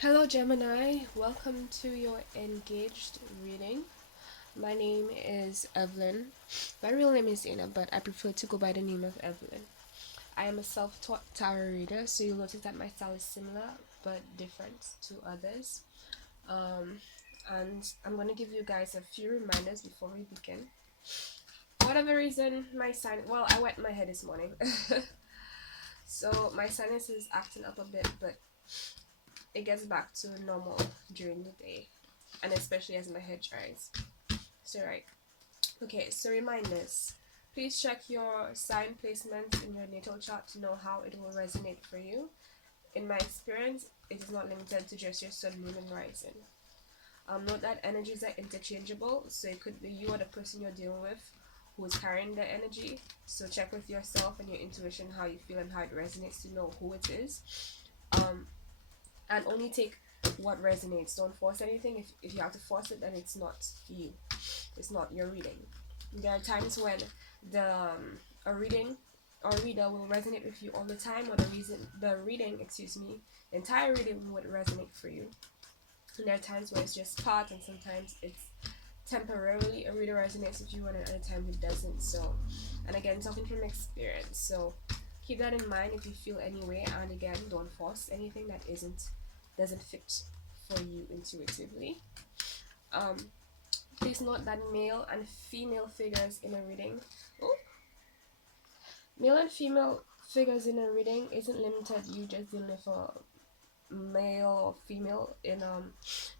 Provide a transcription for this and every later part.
Hello Gemini, welcome to your engaged reading. My name is Evelyn. My real name is Anna, but I prefer to go by the name of Evelyn. I am a self-taught tarot reader, so you'll notice that my style is similar but different to others. And I'm going to give you guys a few reminders before we begin. For whatever reason, I wet my head this morning. So my sinus is acting up a bit, but it gets back to normal during the day, and especially as my head dries. So right, okay, so reminders. Please check your sign placements in your natal chart to know how it will resonate for you. In my experience, it is not limited to just your sun, moon, and rising. Note that energies are interchangeable, so it could be you or the person you're dealing with who is carrying the energy. So check with yourself and your intuition how you feel and how it resonates to know who it is. And only take what resonates. Don't force anything. If you have to force it, then it's not you. It's not your reading. There are times when a reading or reader will resonate with you all the time, or the entire reading would resonate for you. And there are times where it's just part, and sometimes it's temporarily a reader resonates with you, and at other times it doesn't. So, and again, talking from experience. So keep that in mind if you feel any way, and again, don't force anything that doesn't fit for you intuitively. Please note that male and female figures in a reading. Male and female figures in a reading isn't limited. You just dealing with a male or female in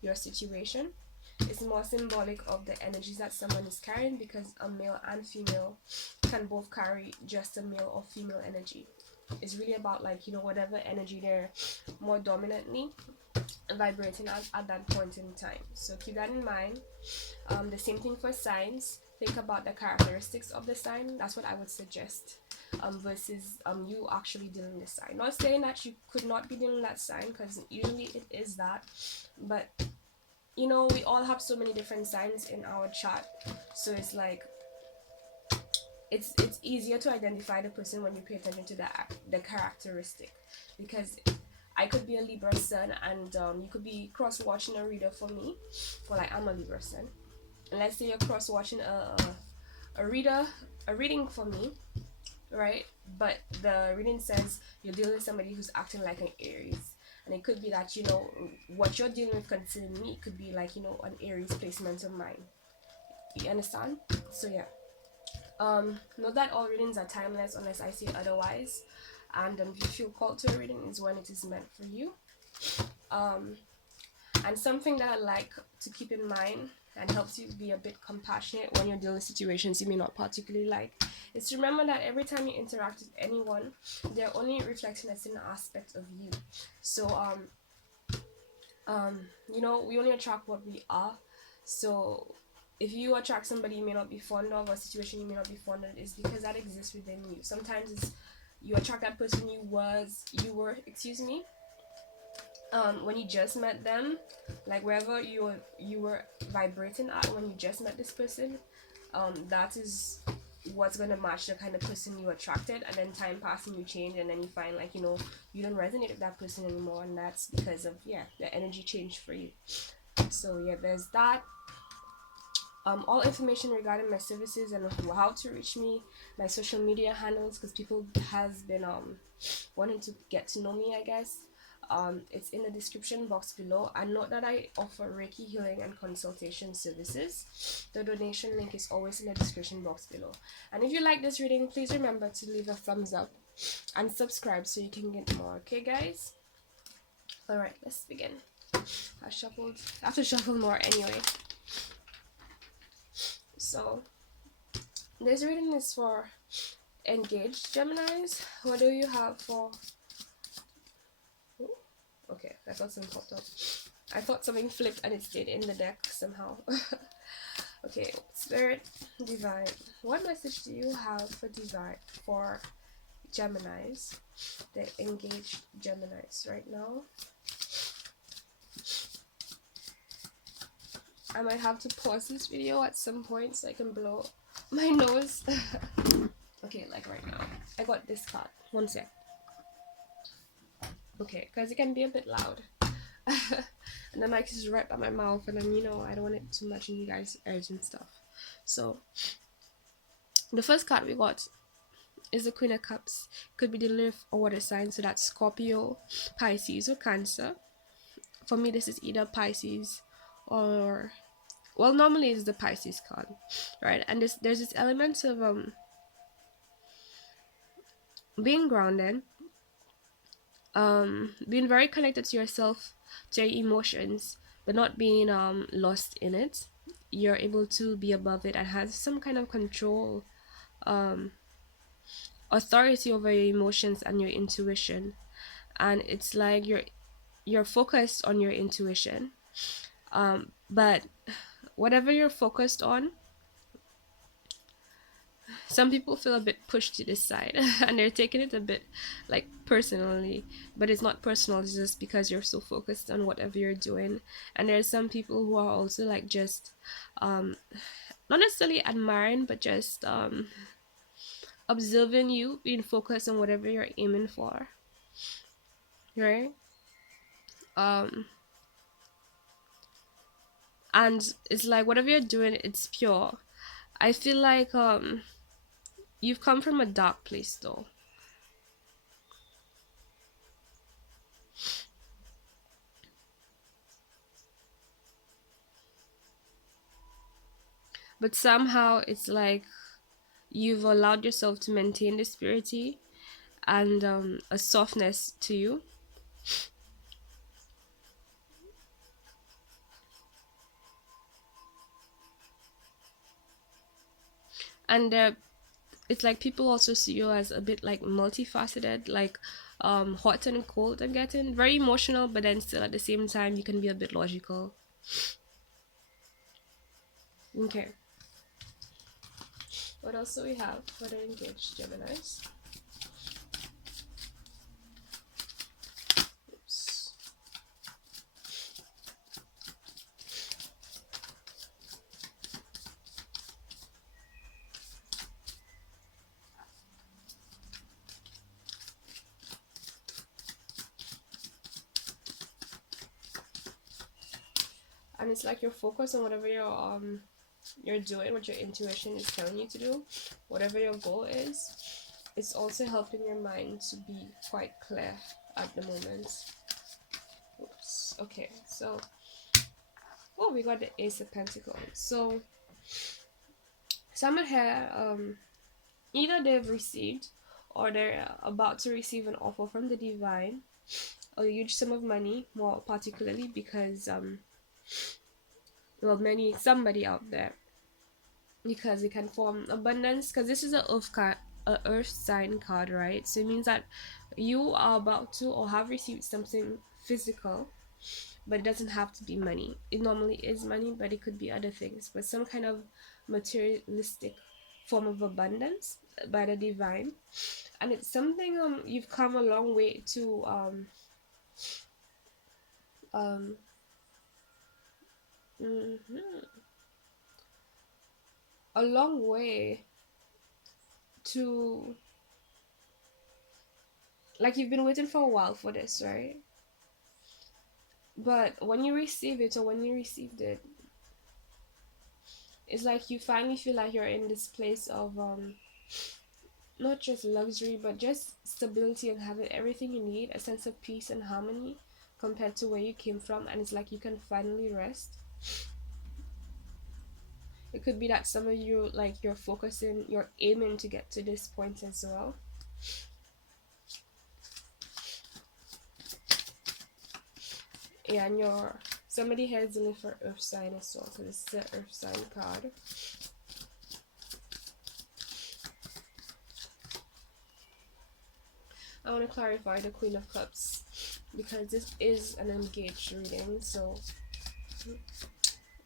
your situation. It's more symbolic of the energies that someone is carrying, because a male and female can both carry just a male or female energy. It's really about whatever energy they're more dominantly vibrating at that point in time. So keep that in mind. The same thing for signs. Think about the characteristics of the sign. That's what I would suggest. Versus you actually dealing the sign. Not saying that you could not be dealing that sign, because usually it is that, but we all have so many different signs in our chart, so it's like it's easier to identify the person when you pay attention to the characteristic, because I could be a Libra sun, and you could be cross watching a reader for me, I'm a Libra sun, and let's say you're cross watching a reading for me, right? But the reading says you're dealing with somebody who's acting like an Aries, and it could be that what you're dealing with concerning me could be an Aries placement of mine. You understand? So yeah. Note that all readings are timeless unless I say otherwise, and if you feel called to a reading is when it is meant for you. And something that I like to keep in mind and helps you be a bit compassionate when you're dealing with situations you may not particularly like is to remember that every time you interact with anyone, they're only reflecting a certain aspect of you. So we only attract what we are. So if you attract somebody you may not be fond of, or a situation you may not be fond of, is because that exists within you. Sometimes it's you attract that person you were when you just met them, like wherever you were vibrating at when you just met this person, that is what's gonna match the kind of person you attracted. And then time passing, you change, and then you find you don't resonate with that person anymore, and that's because of the energy changed for you. So there's that. All information regarding my services and how to reach me, my social media handles, because people has been wanting to get to know me, I guess. It's in the description box below. And note that I offer Reiki healing and consultation services. The donation link is always in the description box below. And if you like this reading, please remember to leave a thumbs up and subscribe so you can get more. Okay, guys? Alright, let's begin. I have to shuffle more anyway. So, this reading is for engaged Geminis. What do you have for... Ooh, okay, I thought something popped up. I thought something flipped and it stayed in the deck somehow. Okay, Spirit, Divine. What message do you have for Divine, for Geminis, the engaged Geminis right now? I might have to pause this video at some point so I can blow my nose. Okay, like right now. I got this card. One sec. Okay, because it can be a bit loud. And the mic is right by my mouth, and then I don't want it too much in you guys' ears and stuff. So the first card we got is the Queen of Cups. Could be dealing with a water sign, so that's Scorpio, Pisces, or Cancer. For me, this is either Pisces or, well, normally it's the Pisces card, right? And there's this element of being grounded, being very connected to yourself, to your emotions, but not being lost in it. You're able to be above it and have some kind of control, um authority over your emotions and your intuition. And it's like you're focused on your intuition, but whatever you're focused on, some people feel a bit pushed to this side and they're taking it a bit like personally, but it's not personal. It's just because you're so focused on whatever you're doing. And there's some people who are also like just um not necessarily admiring, but just observing you being focused on whatever you're aiming for, right? um and it's like whatever you're doing, it's pure. I feel like you've come from a dark place though, but somehow it's like you've allowed yourself to maintain this purity and a softness to you. And it's like people also see you as a bit like multifaceted, like hot and cold and getting very emotional, but then still at the same time you can be a bit logical. Okay, what else do we have for the engaged Geminis? Oops. And it's like you're focused on whatever you're doing, what your intuition is telling you to do, whatever your goal is. It's also helping your mind to be quite clear at the moment. Oops. Okay, so we got the Ace of Pentacles. So someone here, either they've received or they're about to receive an offer from the divine, a huge sum of money, more particularly because well, many somebody out there, because it can form abundance, because this is a earth sign card, right? So it means that you are about to or have received something physical, but it doesn't have to be money. It normally is money, but it could be other things, but some kind of materialistic form of abundance by the divine. And it's something you've come a long way to um mhm, a long way to, like, you've been waiting for a while for this, right? But when you receive it, or when you received it, it's like you finally feel like you're in this place of not just luxury, but just stability and having everything you need, a sense of peace and harmony compared to where you came from. And it's like you can finally rest. It could be that some of you, like, you're focusing, you're aiming to get to this point as well. Yeah, and somebody here is dealing for earth sign as well, because it's the earth sign card. I want to clarify the Queen of Cups because this is an engaged reading. So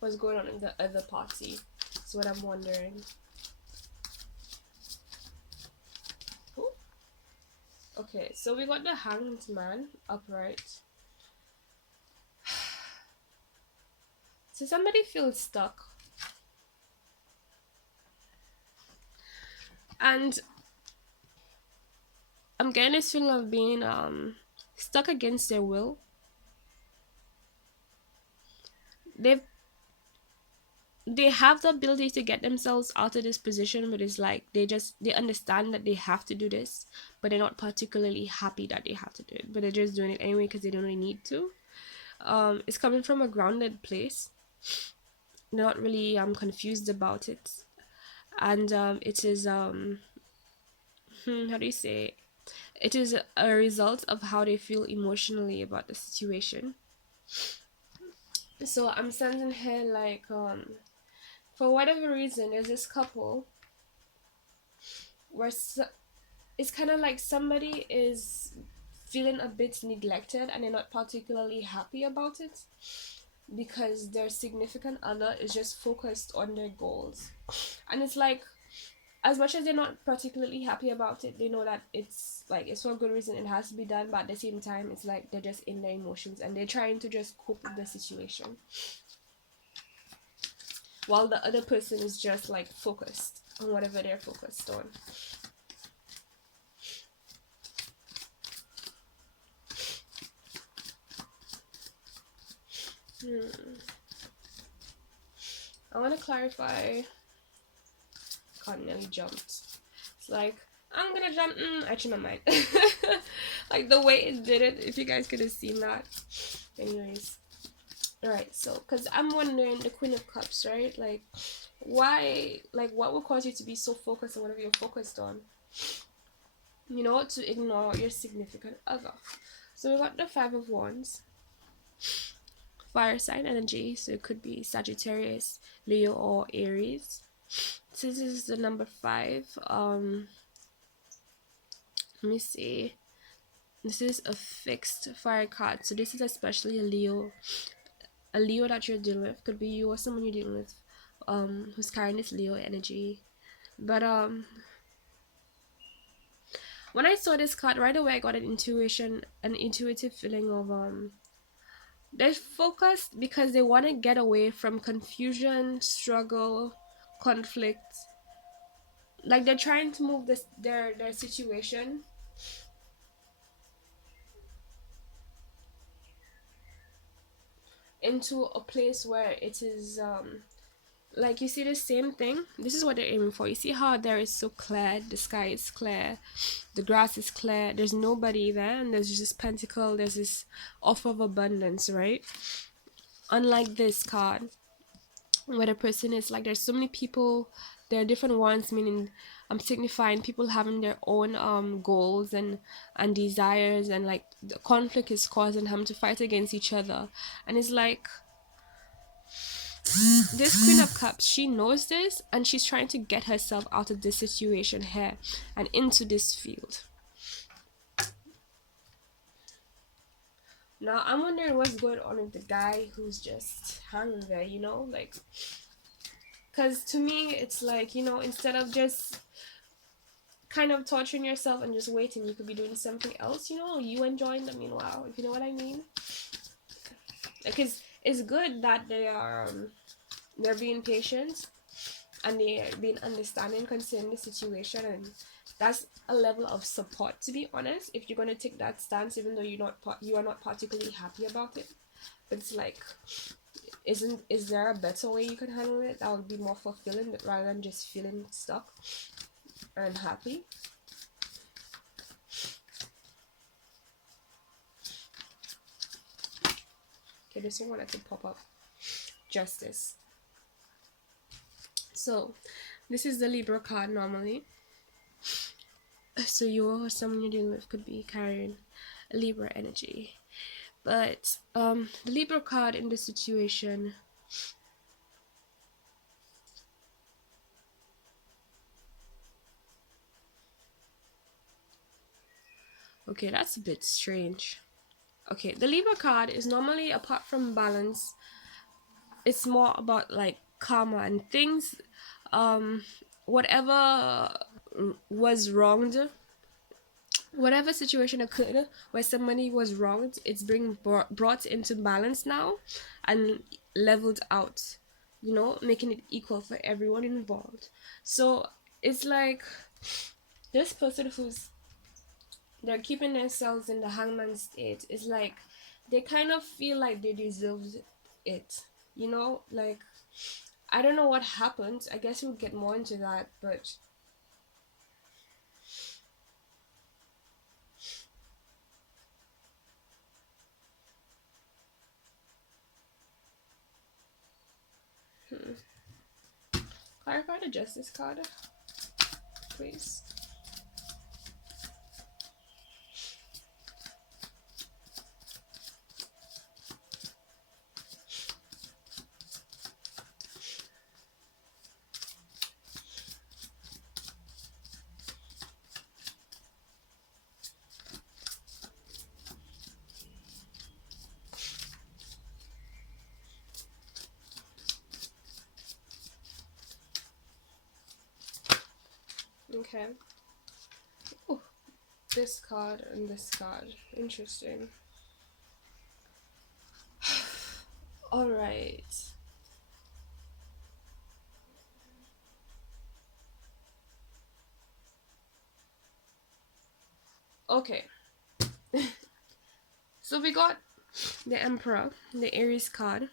what's going on in the other party is what I'm wondering. Ooh. Okay, so we got the Hanged Man upright. So somebody feels stuck, and I'm getting this feeling of being stuck against their will. they've they have the ability to get themselves out of this position, but it's like they understand that they have to do this, but they're not particularly happy that they have to do it, but they're just doing it anyway because they don't really need to. It's coming from a grounded place. They're not really confused about it. And it is how do you say, it is a result of how they feel emotionally about the situation. So I'm sending her like for whatever reason there's this couple where it's kind of like somebody is feeling a bit neglected and they're not particularly happy about it because their significant other is just focused on their goals. And it's like, as much as they're not particularly happy about it, they know that it's like it's for a good reason, it has to be done, but at the same time it's like they're just in their emotions and they're trying to just cope with the situation while the other person is just like focused on whatever they're focused on. I want to clarify. God, nearly jumped. It's like, I'm gonna jump. I changed my mind. Like the way it did it, if you guys could have seen that. Anyways. Alright, so, because I'm wondering, the Queen of Cups, right? Like, why, like, what would cause you to be so focused on whatever you're focused on? You know, to ignore your significant other. So we got the Five of Wands. Fire sign energy, so it could be Sagittarius, Leo, or Aries. So this is the number 5. Let me see. This is a fixed fire card, so this is especially a Leo that you're dealing with. Could be you or someone you're dealing with who's carrying this Leo energy. But when I saw this card, right away I got an intuitive feeling of they're focused because they want to get away from confusion, struggle, conflict. Like they're trying to move their situation into a place where it is like, you see the same thing. This is what they're aiming for. You see how there is so clear, the sky is clear, the grass is clear, there's nobody there, and there's just this pentacle, there's this offer of abundance, right? Unlike this card where the person is like, there's so many people, there are different ones, meaning I'm signifying people having their own goals and desires, and like the conflict is causing them to fight against each other. And it's like, this Queen of Cups, she knows this and she's trying to get herself out of this situation here and into this field. Now I'm wondering what's going on with the guy who's just hanging there, you know, like, because to me it's like, you know, instead of just kind of torturing yourself and just waiting, you could be doing something else, you know, you enjoying the meanwhile, if you know what I mean. Because it's good that they're being patient and they're being understanding concerning the situation, and that's a level of support, to be honest, if you're going to take that stance, even though you are not particularly happy about it. But it's like, is there a better way you can handle it that would be more fulfilling rather than just feeling stuck and unhappy? Okay, this one wanted to pop up. Justice. So this is the Libra card normally. So you or someone you're dealing with could be carrying a Libra energy. But the Libra card in this situation, okay, that's a bit strange. Okay, the Libra card is normally, apart from balance, it's more about like karma and things. Whatever was wronged, whatever situation occurred where somebody was wronged, it's being brought into balance now and leveled out, you know, making it equal for everyone involved. So it's like this person who's, they're keeping themselves in the hangman state, is like they kind of feel like they deserved it. You know, like, I don't know what happened. I guess we'll get more into that, but clarify the justice card, please. Okay. Ooh, this card and this card. Interesting. All right. Okay. So we got the Emperor, the Aries card,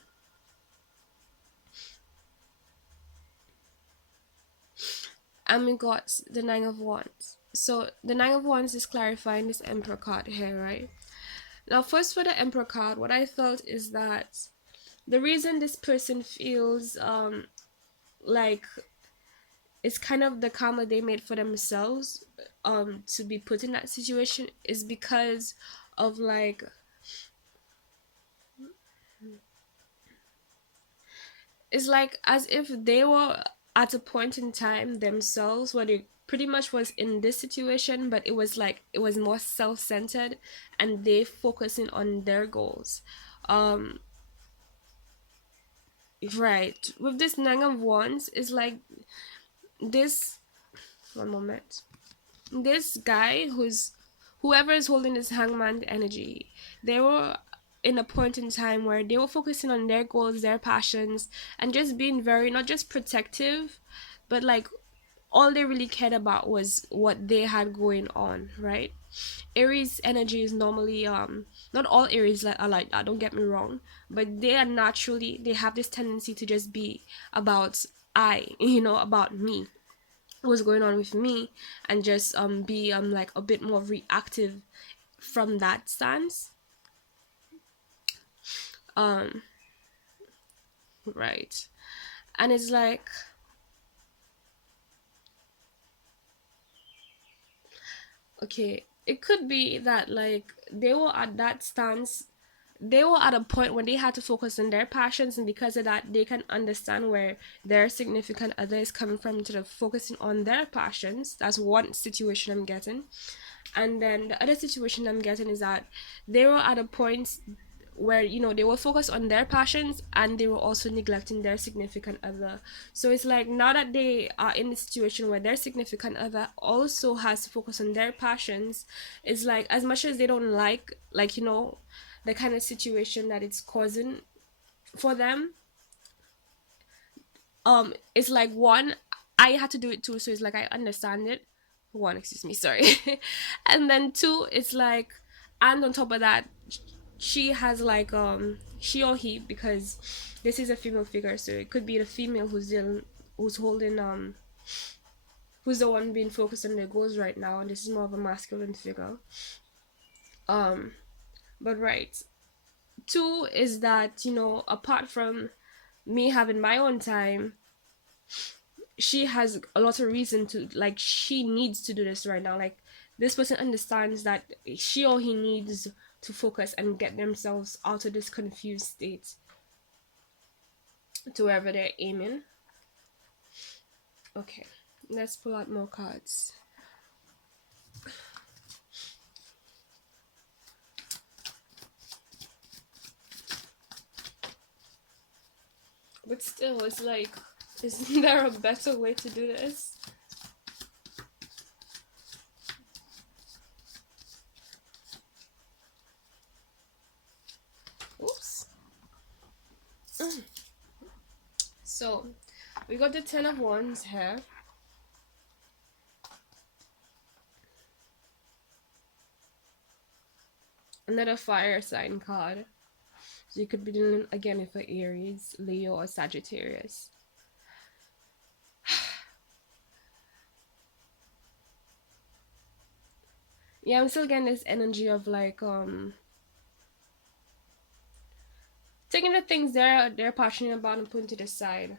and we got the Nine of Wands. So the Nine of Wands is clarifying this Emperor card here, right? Now, first for the Emperor card, what I felt is that the reason this person feels like it's kind of the karma they made for themselves to be put in that situation is because of like it's like as if they were at a point in time themselves where they pretty much was in this situation, but it was like it was more self-centered and they focusing on their goals. um right, with this Nine of Wands is like this, one moment, this guy who's whoever is holding this Hangman energy, they were in a point in time where they were focusing on their goals, their passions, and just being very not just protective, but like all they really cared about was what they had going on, right? Aries energy is normally not all Aries are like that, don't get me wrong, but they are naturally, they have this tendency to just be about about me, what's going on with me, and just be like a bit more reactive from that stance. um right, and it's like, okay, it could be that like they were at that stance, they were at a point when they had to focus on their passions, and because of that they can understand where their significant other is coming from instead of focusing on their passions. That's one situation I'm getting. And then the other situation I'm getting is that they were at a point where they were focused on their passions and they were also neglecting their significant other. So it's like now that they are in the situation where their significant other also has to focus on their passions, it's like as much as they don't like the kind of situation that it's causing for them, it's like, one, I had to do it too, so it's like I understand it. One, excuse me, sorry. And then two, it's like, and on top of that, she has like she or he, because this is a female figure, so it could be the female who's holding who's the one being focused on their goals right now, and this is more of a masculine figure. um but right, two is that apart from me having my own time, she has a lot of reason to, like, she needs to do this right now. Like, this person understands that she or he needs to focus and get themselves out of this confused state to wherever they're aiming. Okay, let's pull out more cards. But still, it's like, isn't there a better way to do this? Oops. So, we got the Ten of Wands here. Another fire sign card. So you could be dealing again with a Aries, Leo, or Sagittarius. Yeah, I'm still getting this energy of like taking the things they're passionate about and putting to the side,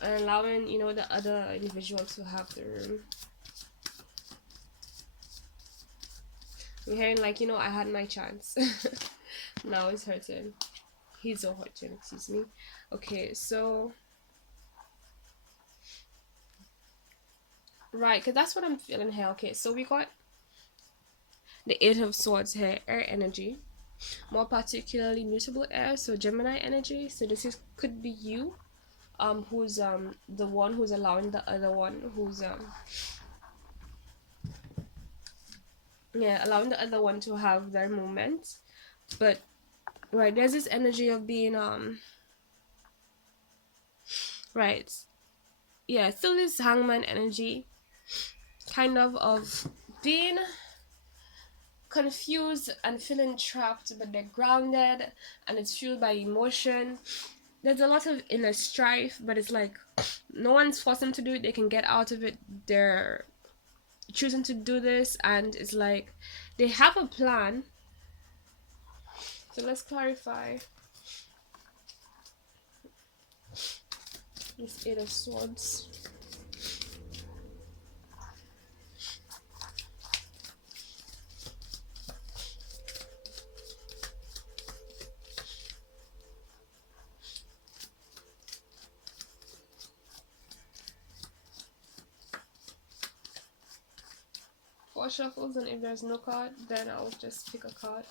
and allowing, you know, the other individual to have the room. We're hearing like, you know, I had my chance. Now it's her turn. He's or her turn, excuse me. Okay, so right, because that's what I'm feeling here. Okay, so we got the Eight of Swords here, air energy, more particularly mutable air, so Gemini energy. So this is could be you, who's the one who's allowing the other one who's yeah, allowing the other one to have their moment. But right, there's this energy of being right, yeah, still this hangman energy, kind of being confused and feeling trapped, but they're grounded and it's fueled by emotion. There's a lot of inner strife, but it's like no one's forcing them to do it. They can get out of it. They're choosing to do this, and it's like they have a plan. So let's clarify this Eight of Swords. Four shuffles, and if there's no card, then I'll just pick a card.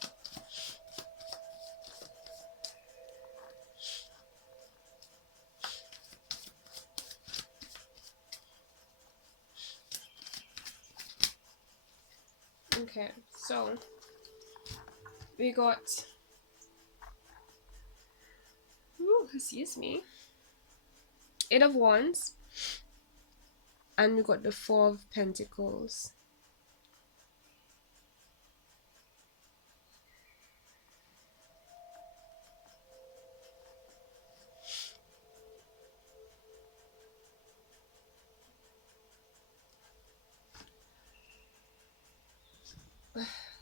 Okay, so we got, ooh, excuse me, Eight of Wands, and we got the Four of Pentacles.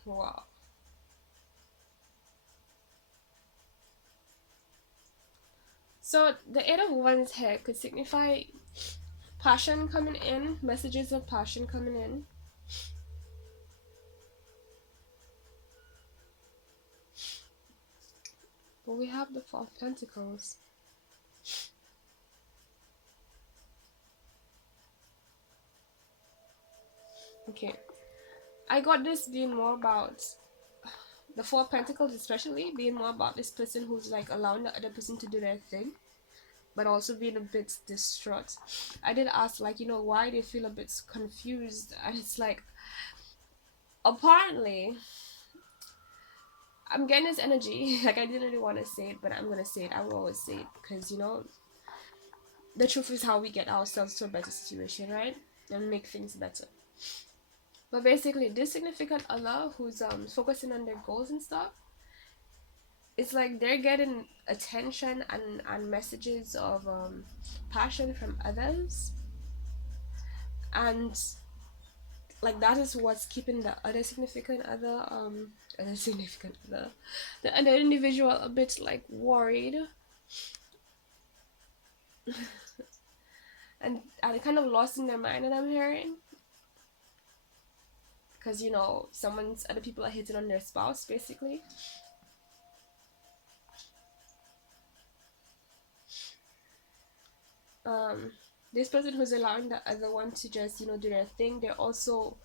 Wow. So the Eight of Wands here could signify passion coming in, messages of passion coming in. But we have the Four of Pentacles. Okay. I got this being more about the Four of Pentacles, especially being more about this person who's like allowing the other person to do their thing, but also being a bit distraught. I did ask, like, you know, why they feel a bit confused, and it's like, apparently, I'm getting this energy. Like, I didn't really want to say it, but I'm gonna say it. I will always say it because, you know, the truth is how we get ourselves to a better situation, right? And make things better. But basically, this significant other who's focusing on their goals and stuff, it's like they're getting attention and messages of passion from others, and like that is what's keeping the other significant other the other individual a bit like worried and kind of lost in their mind that I'm hearing, because, you know, other people are hitting on their spouse basically. This person who's allowing the other one to just, you know, do their thing, they're also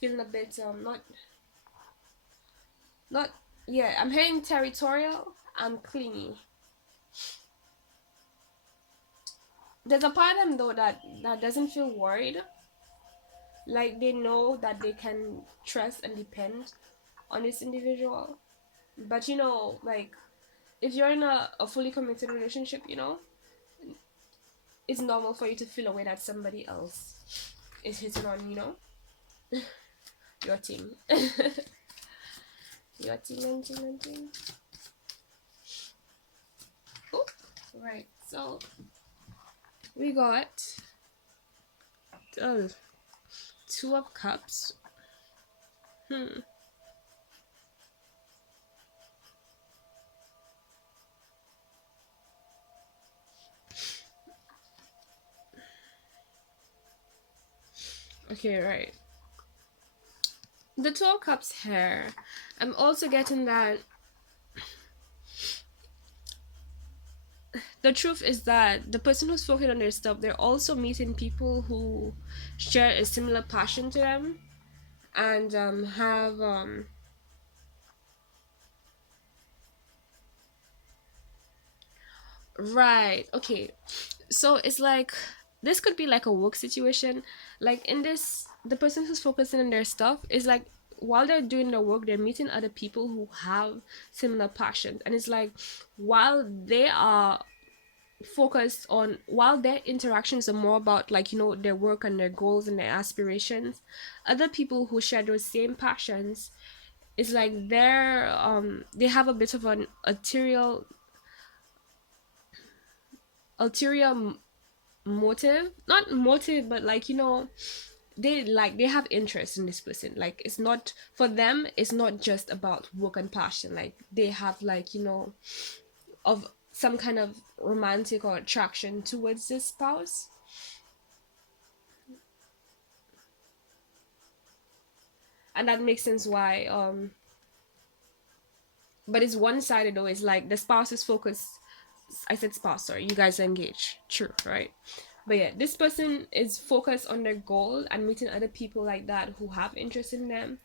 feeling a bit not yeah, I'm hearing territorial and clingy. There's a part of them though that doesn't feel worried, like they know that they can trust and depend on this individual. But, you know, like, if you're in a fully committed relationship, you know, it's normal for you to feel away that somebody else is hitting on, you know, your team. You're ting. Oh, right. So we got uh, two of cups. Hmm. Okay, right. The two of cups here. I'm also getting that the truth is that the person who's focused on their stuff, they're also meeting people who share a similar passion to them and have right. Okay. So it's like this could be like a work situation. Like in this, the person who's focusing on their stuff is like while they're doing their work, they're meeting other people who have similar passions, and it's like while they are focused on while their interactions are more about like their work and their goals and their aspirations, other people who share those same passions is like they have a bit of an ulterior motive, not motive, but like they have interest in this person. Like it's not for them, it's not just about work and passion. Like they have like of some kind of romantic or attraction towards this spouse. And that makes sense why but it's one-sided though. It's like the spouse is focused. I said spouse, sorry, you guys are engaged, true, right? But yeah, this person is focused on their goal and meeting other people like that who have interest in them.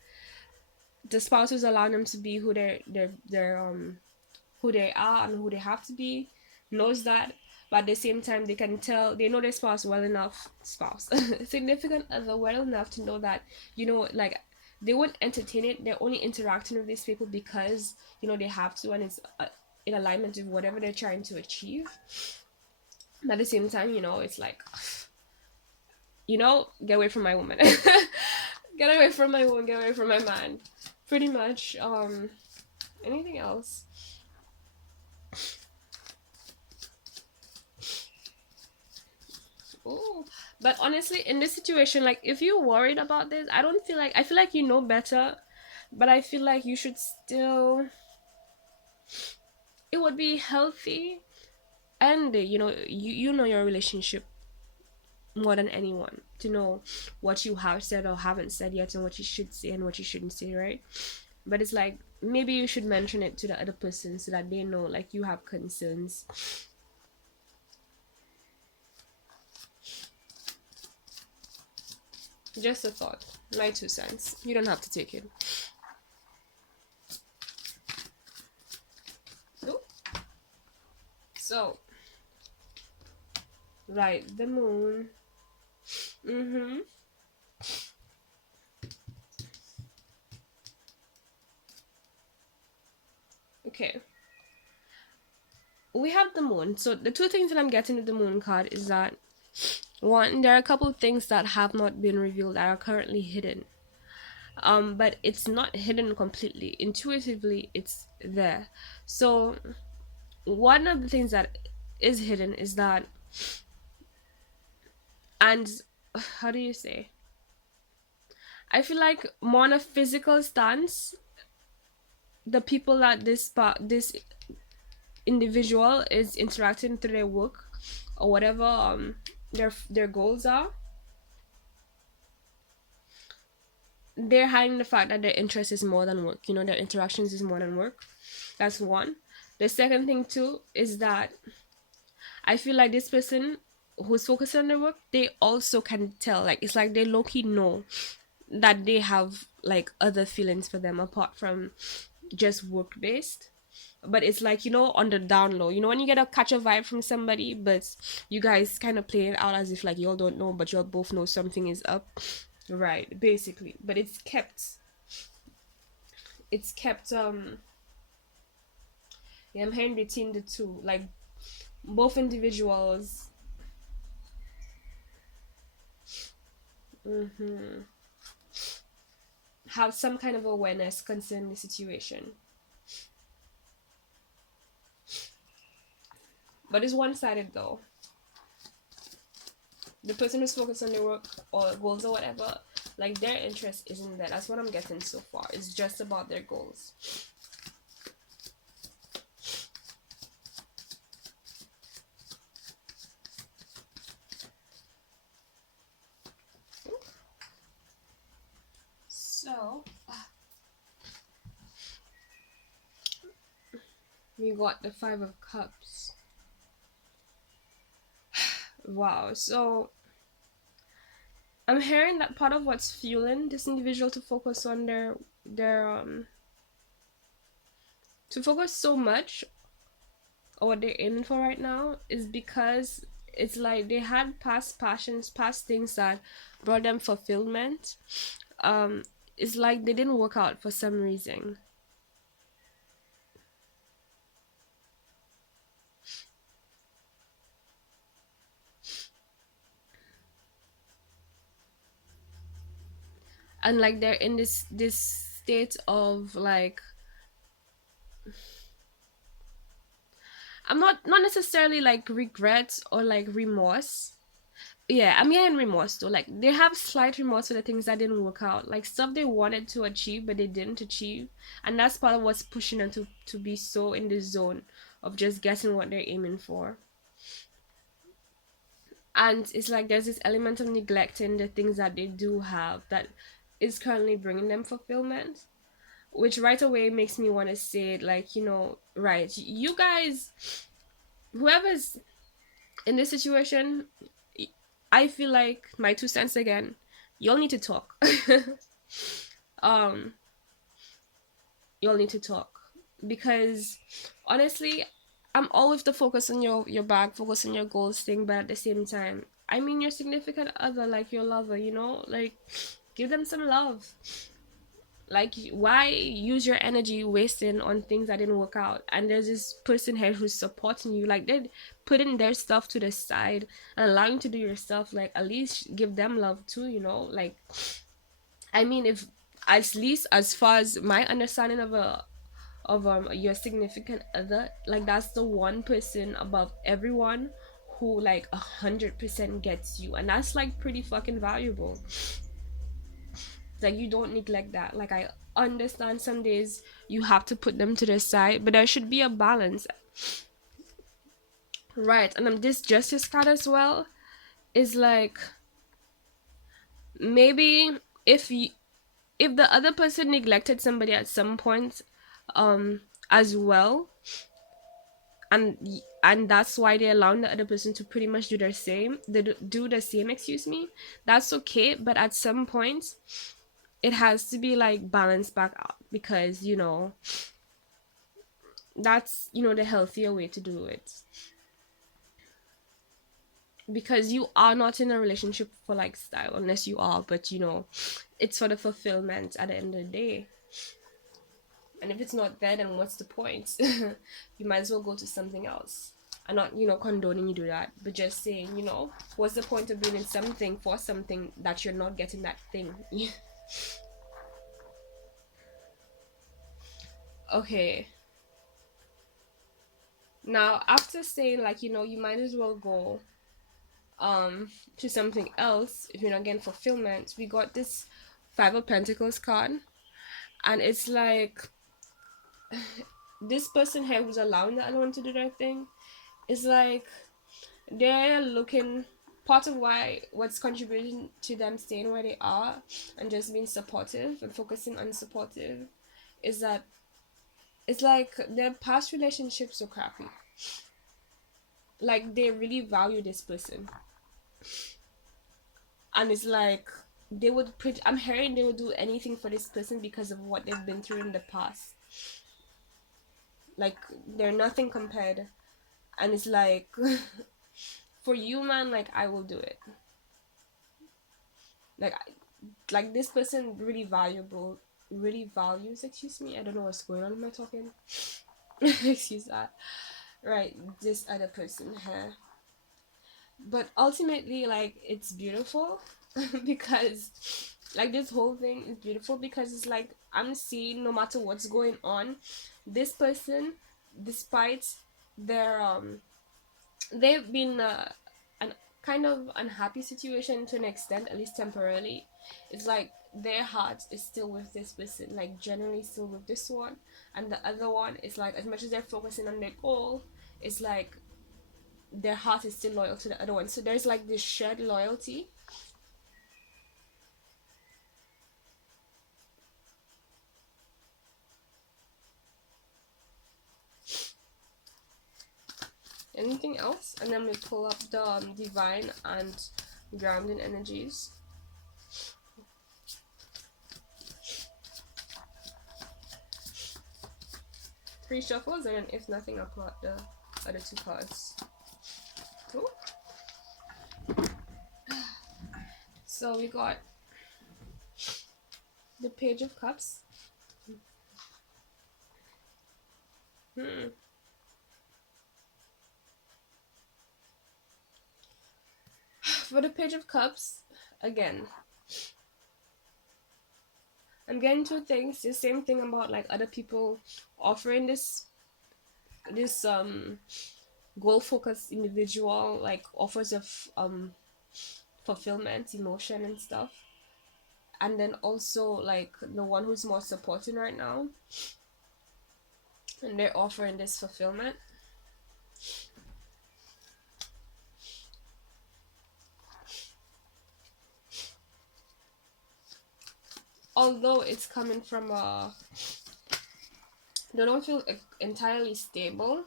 The spouses allow them to be who they're who they are and who they have to be, knows that, but at the same time they can tell they know their spouse well enough, spouse significant other well enough to know that like they won't entertain it. They're only interacting with these people because they have to, and it's in alignment with whatever they're trying to achieve. But at the same time, it's like get away from my woman. Get away from my woman, get away from my man, pretty much. Anything else? Oh, but honestly, in this situation, like if you're worried about this, I feel like you know better, but I feel like you should still. It would be healthy, and you know your relationship more than anyone to know what you have said or haven't said yet, and what you should say and what you shouldn't say, right? But it's like maybe you should mention it to the other person so that they know like you have concerns. Just a thought, my 2 cents. You don't have to take it. Nope. So, right, the moon. Mm-hmm. Okay. We have the moon. So the two things that I'm getting with the moon card is that one, there are a couple of things that have not been revealed that are currently hidden. But it's not hidden completely. Intuitively, it's there. So one of the things that is hidden is that, and how do you say? I feel like more on a physical stance, the people that this individual is interacting through their work or whatever their goals are, they're hiding the fact that their interest is more than work. Their interactions is more than work. That's one. The second thing too is that I feel like this person who's focused on their work, they also can tell, like it's like they low-key know that they have like other feelings for them apart from just work based. But it's like on the down low, when you get a catch a vibe from somebody, but you guys kind of play it out as if like y'all don't know, but y'all both know something is up, right? Basically, but it's kept yeah, I'm hearing between the two, like both individuals. Mm-hmm. have some kind of awareness concerning the situation. But it's one-sided though. The person who's focused on their work or goals or whatever, like their interest isn't there. That's what I'm getting so far. It's just about their goals. So we got the Five of Cups. Wow. So I'm hearing that part of what's fueling this individual to focus on their to focus so much on what they're aiming for right now is because it's like they had past passions, past things that brought them fulfillment. um it's like they didn't work out for some reason. And like they're in this state of like, I'm not necessarily like regret or like remorse. Yeah, I'm getting remorse though. Like they have slight remorse for the things that didn't work out, like stuff they wanted to achieve but they didn't achieve, and that's part of what's pushing them to be so in the zone of just getting what they're aiming for. And it's like there's this element of neglecting the things that they do have that is currently bringing them fulfillment, which right away makes me want to say, like, right, you guys, whoever's in this situation, I feel like my 2 cents again, you'll need to talk. um you'll need to talk, because honestly, I'm all with the focus on your bag, focus on your goals thing, but at the same time, I mean, your significant other, like your lover, like, give them some love. Like, why use your energy wasting on things that didn't work out? And there's this person here who's supporting you, like they're putting their stuff to the side and allowing you to do your stuff. Like, at least give them love too, like, I mean, if, at least as far as my understanding of your significant other, like that's the one person above everyone who like 100% gets you, and that's like pretty fucking valuable. Like, you don't neglect that. Like, I understand some days you have to put them to the side, but there should be a balance, right? And this justice card as well is like, maybe if you, if the other person neglected somebody at some point, as well, and that's why they're allowing the other person to pretty much do their same, they do the same, excuse me, that's okay. But at some point it has to be like balanced back out, because that's the healthier way to do it, because you are not in a relationship for like style, unless you are, but it's for the fulfillment at the end of the day. And if it's not there, then what's the point? You might as well go to something else. I'm not condoning you do that, but just saying, what's the point of being in something for something that you're not getting that thing? Okay, now after saying, like, you might as well go to something else if you're not getting fulfillment, we got this Five of Pentacles card, and it's like, this person here who's allowing the other one to do their thing is like, they're looking, part of what's contributing to them staying where they are and just being supportive and focusing on supportive is that it's like their past relationships were crappy. Like, they really value this person, and it's like I'm hearing they would do anything for this person because of what they've been through in the past. Like, they're nothing compared, and it's like, for you, man, like, I will do it. Like, this person really values, excuse me, I don't know what's going on with my talking. Excuse that. Right, this other person here. But ultimately, like, it's beautiful because like this whole thing is beautiful because it's like I'm seeing no matter what's going on, this person, despite their they've been an kind of unhappy situation to an extent, at least temporarily. It's like their heart is still with this person, like generally still with this one, and the other one is like, as much as they're focusing on their goal, it's like their heart is still loyal to the other one. So there's like this shared loyalty. Anything else? And then we pull up the divine and grounding energies. 3 shuffles, and if nothing, I'll pull out the other 2 cards. Cool. So we got the Page of Cups. For the Page of Cups, again, I'm getting 2 things. The same thing about like other people offering this goal focused individual like offers of fulfillment, emotion and stuff. And then also like the one who's more supporting right now, and they're offering this fulfillment. Although it's coming from they don't feel entirely stable.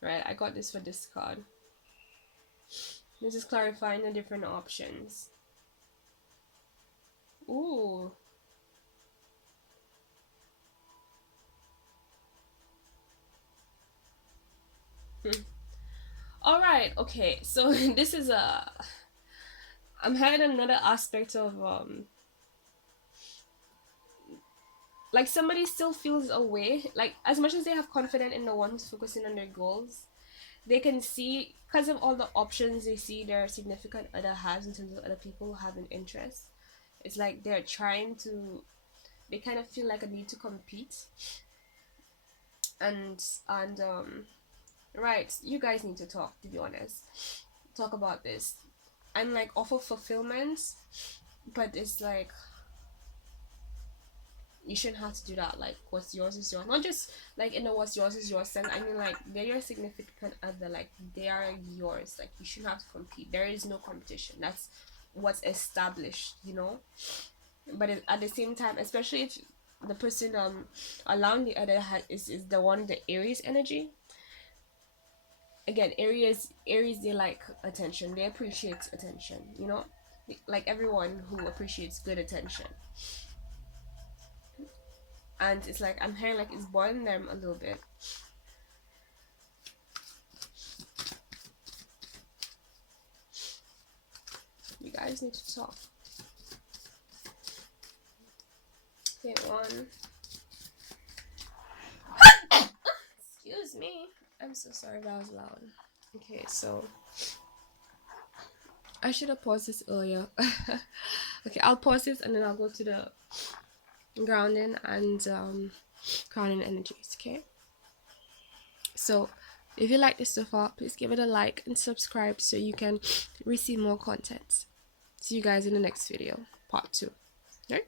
Right, I got this for this card. This is clarifying the different options. Ooh. All right, okay. So this is I'm having another aspect of like somebody still feels a way, like as much as they have confidence in the one who's focusing on their goals, they can see, because of all the options they see their significant other has in terms of other people having interest, it's like they're trying to, they kind of feel like a need to compete. And right, you guys need to talk, to be honest, talk about this and like offer fulfillment, but it's like you shouldn't have to do that. Like what's yours is yours, not just like in the what's yours is yours sense. I mean like they're your significant other, like they are yours, like you shouldn't have to compete. There is no competition, that's what's established, you know. But at the same time, especially if the person allowing the other is the one, the Aries energy. Again, Aries, they like attention, they appreciate attention, you know, like everyone who appreciates good attention. And it's like I'm hearing like it's bothering them a little bit. You guys need to talk. Okay, 1. Excuse me, I'm so sorry, that was loud. Okay, so I should have paused this earlier. Okay, I'll pause this and then I'll go to the grounding and grounding energies. Okay, so if you like this so far, please give it a like and subscribe so you can receive more content. See you guys in the next video, part 2. Right?